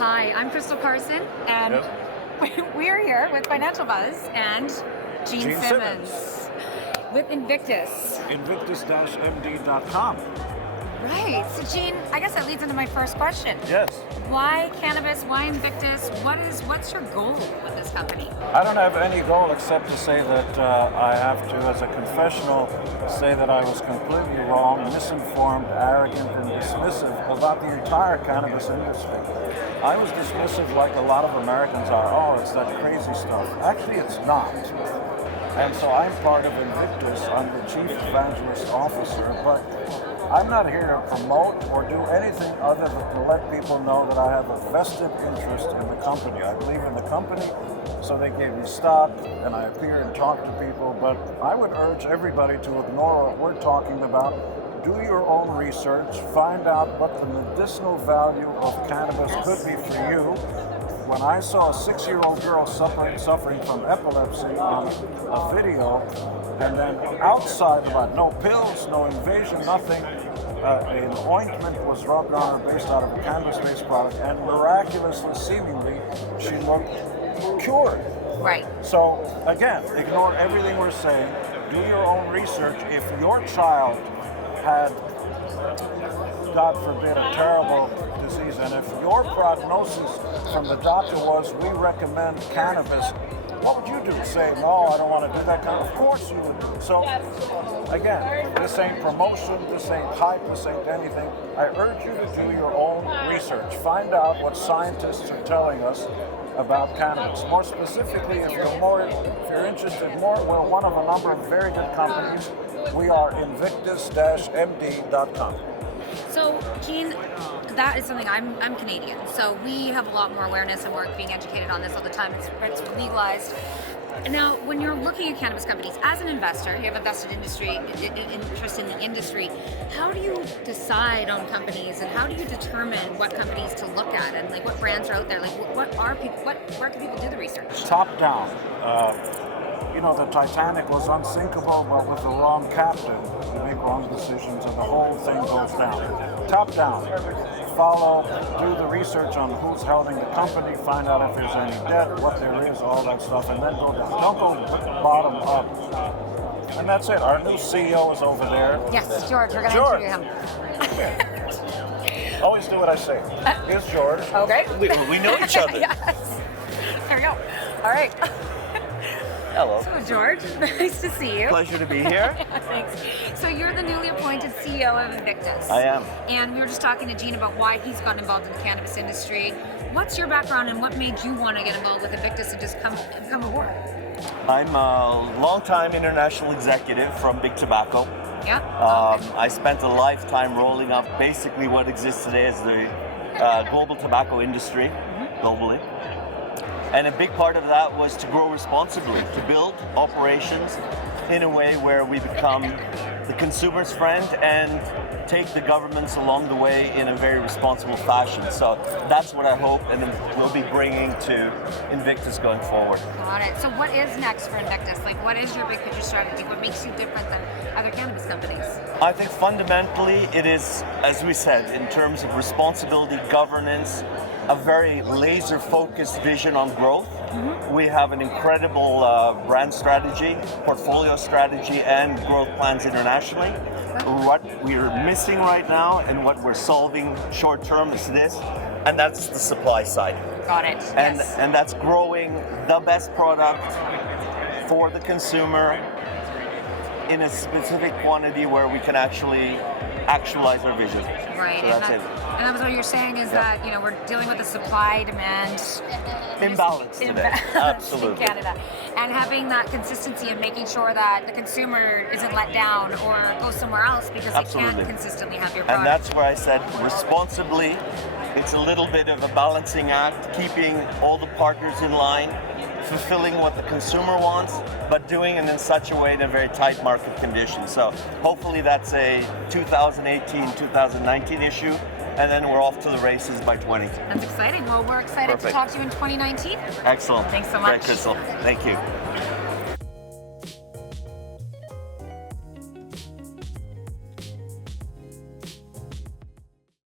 Hi, I'm Crystal Carson, and we're here with Financial Buzz and Gene Simmons with Invictus. Invictus-MD.com. Right. So, Gene, I guess that leads into my first question. Yes. Why cannabis? Why Invictus? What's your goal with this company? I don't have any goal except to say that I have to, as a confessional, say that I was completely wrong, misinformed, arrogant, and dismissive about the entire cannabis industry. I was dismissive like a lot of Americans are. Oh, it's that crazy stuff. Actually, it's not. And so I'm part of Invictus. I'm the Chief Evangelist Officer, but I'm not here to promote or do anything other than to let people know that I have a vested interest in the company. I believe in the company, so they gave me stock, and I appear and talk to people, but I would urge everybody to ignore what we're talking about. Do your own research, find out what the medicinal value of cannabis could be for you. When I saw a 6-year-old girl suffering from epilepsy on a video, and then outside of that, no pills, no invasion, nothing, an ointment was rubbed on her based out of a cannabis-based product, and miraculously, seemingly, she looked cured. Right. So, again, ignore everything we're saying. Do your own research. If your child had, God forbid, a terrible disease, and if your prognosis from the doctor was, we recommend cannabis, what would you do? Say, no, I don't want to do that kind of course you would do. So, again, this ain't promotion, this ain't hype, this ain't anything. I urge you to do your own research. Find out what scientists are telling us about cannabis. More specifically, if you're interested more, we're one of a number of very good companies. We are Invictus-MD.com. So, Gene, that is something, I'm Canadian, so we have a lot more awareness and we're being educated on this all the time. It's legalized. Now, when you're looking at cannabis companies, as an investor, you have a vested interest in the industry. How do you decide on companies, and how do you determine what companies to look at, and like what brands are out there? Like, where can people do the research? Top down. The Titanic was unsinkable, but with the wrong captain, you make wrong decisions, and the whole thing goes down. Top down. Follow, do the research on who's holding the company, find out if there's any debt, what there is, all that stuff, and then go down. Don't go bottom up. And that's it. Our new CEO is over there. Yes, George. We're going to interview him. Always do what I say. Here's George. Okay. We know each other. Yes. There we go. All right. Hello. So, George, nice to see you. Pleasure to be here. Thanks. So you're the newly appointed CEO of Invictus. I am. And we were just talking to Gene about why he's gotten involved in the cannabis industry. What's your background, and what made you want to get involved with Invictus and just become aboard? I'm a longtime international executive from Big Tobacco. Yeah. I spent a lifetime rolling up basically what exists today as the global tobacco industry, globally. And a big part of that was to grow responsibly, to build operations in a way where we become the consumer's friend and take the governments along the way in a very responsible fashion. So that's what I hope and we'll be bringing to Invictus going forward. Got it. So what is next for Invictus? Like, what is your big picture strategy? What makes you different than other cannabis companies? I think fundamentally it is, as we said, in terms of responsibility, governance, a very laser-focused vision on growth. We have an incredible brand strategy, portfolio strategy, and growth plans internationally. What we're missing right now and what we're solving short-term is this, and that's the supply side. Got it. Yes. And that's growing the best product for the consumer in a specific quantity where we can actually actualize our vision. Right. So that's it. And that was what you're saying is that, we're dealing with the supply-demand imbalance today. Absolutely. In Canada. And having that consistency and making sure that the consumer isn't let down or goes somewhere else because they can't consistently have your product. And that's where I said responsibly, it's a little bit of a balancing act, keeping all the partners in line, fulfilling what the consumer wants, but doing it in such a way in a very tight market condition. So hopefully that's a 2018, 2019 issue, and then we're off to the races by 20. That's exciting. Well, we're excited to talk to you in 2019. Excellent. Thanks so much. Great, Crystal. Thank you.